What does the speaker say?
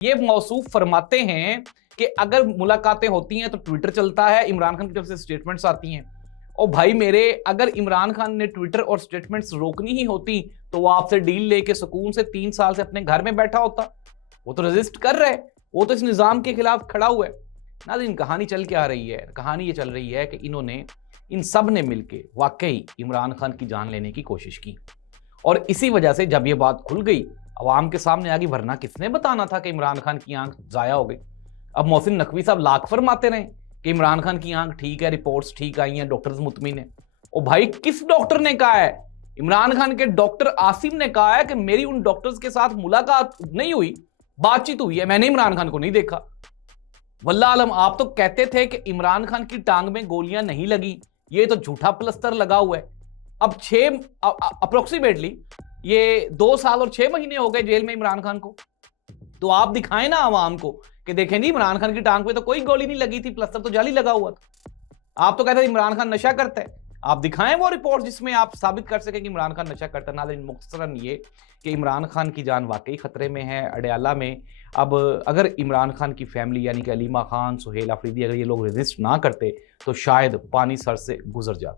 ये मौसूफ फरमाते हैं कि अगर मुलाकातें होती हैं तो ट्विटर चलता है, इमरान खान की तरफ से स्टेटमेंट्स आती हैं। और भाई मेरे, अगर इमरान खान ने ट्विटर और स्टेटमेंट्स रोकनी ही होती तो वो आपसे डील लेके सुकून से 3 साल से अपने घर में बैठा होता। वो तो रेजिस्ट कर रहा है, वो तो इस निज़ाम के खिलाफ खड़ा हुआ है। नाज़रीन, कहानी चल के आ रही है, कहानी ये चल रही है कि इन्होंने, इन सब ने मिलके वाकई इमरान खान की जान लेने की कोशिश की। और इसी वजह से जब ये बात खुल गई, अवाम के सामने आ गई, वरना किसने बताना था कि इमरान खान की आंख जाया हो गई। अब मोहसिन नकवी साहब लाख फरमाते रहे कि इमरान खान की आंख ठीक है, रिपोर्ट्स ठीक आई हैं, डॉक्टर्स मुतमिन है। ओ भाई, किस डॉक्टर ने कहा है? इमरान खान के डॉक्टर आसिम ने कहा है कि मेरी उन डॉक्टर्स के साथ मुलाकात नहीं हुई, बातचीत हुई है, मैंने इमरान खान को नहीं देखा। वल्लाह आलम, आप तो कहते थे कि इमरान खान की टांग में गोलियां नहीं लगी, ये तो झूठा प्लस्तर लगा हुआ है। अब 6 अप्रोक्सीमेटली ये 2 साल और 6 महीने हो गए जेल में इमरान खान को। तो आप दिखाएं ना आवाम को कि देखें नहीं, इमरान खान की टांग पे तो कोई गोली नहीं लगी थी, प्लस्तर तो जाली लगा हुआ था। आप तो कहते थे इमरान खान नशा करता है, आप दिखाएं वो रिपोर्ट जिसमें आप साबित कर सकें कि इमरान खान नशा करता है। नाज़रीन, मुख्तसरन ये कि इमरान खान की जान वाकई खतरे में है अडयाला में। अब अगर इमरान खान की फैमिली यानी कि अलीमा खान, सुहेल अफरीदी, अगर ये लोग रेजिस्ट ना करते तो शायद पानी सर से गुजर जाता।